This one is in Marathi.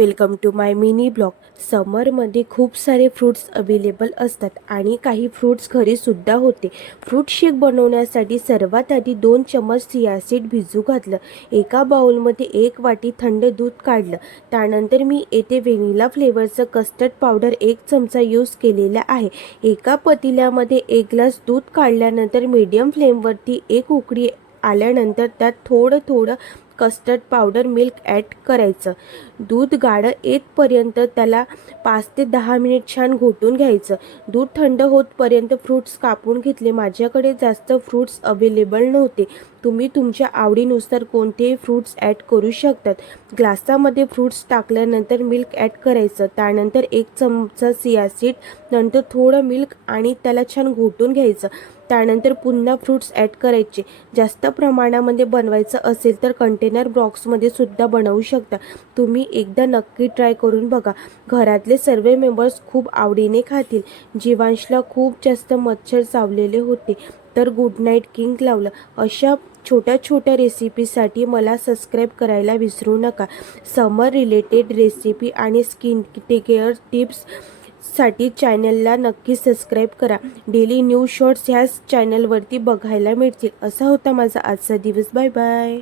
Welcome to my mini blog. समरमध्ये खूप सारे फ्रूट्स अवेलेबल असतात आणि काही फ्रूट्स घरीसुद्धा होते। फ्रूट शेक बनवण्यासाठी सर्वात आधी 2 चमच चिया सीड भिजू घातलं। एका बाउलमध्ये 1 वाटी थंड दूध काढलं। त्यानंतर मी येथे व्हॅनिला फ्लेवरचं कस्टर्ड पावडर 1 चमचा यूज केलेला आहे। एका पतील्यामध्ये 1 ग्लास दूध काढल्यानंतर मीडियम फ्लेमवरती 1 उकळी आल्यानंतर त्यात थोडं कस्टर्ड पावडर मिल्क ॲड करायचं। दूध गाढ येतपर्यंत त्याला 5 ते 10 मिनिट छान घोटून घ्यायचं। दूध थंड होतपर्यंत फ्रूट्स कापून घेतले। माझ्याकडे जास्त फ्रूट्स अवेलेबल नव्हते, तुम्ही तुमच्या आवडीनुसार कोणतेही फ्रूट्स ॲड करू शकतात। ग्लासामध्ये फ्रूट्स टाकल्यानंतर मिल्क ॲड करायचं। त्यानंतर 1 चमचा चिया सीड, नंतर थोडं मिल्क आणि त्याला छान घोटून घ्यायचं। त्यानंतर पुन्हा फ्रूट्स ॲड करायचे। जास्त प्रमाणामध्ये बनवायचं असेल तर कंटेनर बॉक्समध्ये सुद्धा बनवू शकता। तुम्ही एकदा नक्की ट्राय करून बघा। घरातले सर्व मेंबर्स खूप आवडीने खातील। जीवांशला खूप जास्त मच्छर चावलेले होते तर गुड नाईट किंग लावलं। अशा छोट्या रेसिपीसाठी मला सबस्क्राईब करायला विसरू नका। समर रिलेटेड रेसिपी आणि स्किन केअर टिप्स साठी चॅनलला नक्की सबस्क्राईब करा। डेली न्यू शॉर्ट्स ह्याच चॅनलवरती बघायला मिळतील। असा होता माझा आजचा दिवस। Bye bye.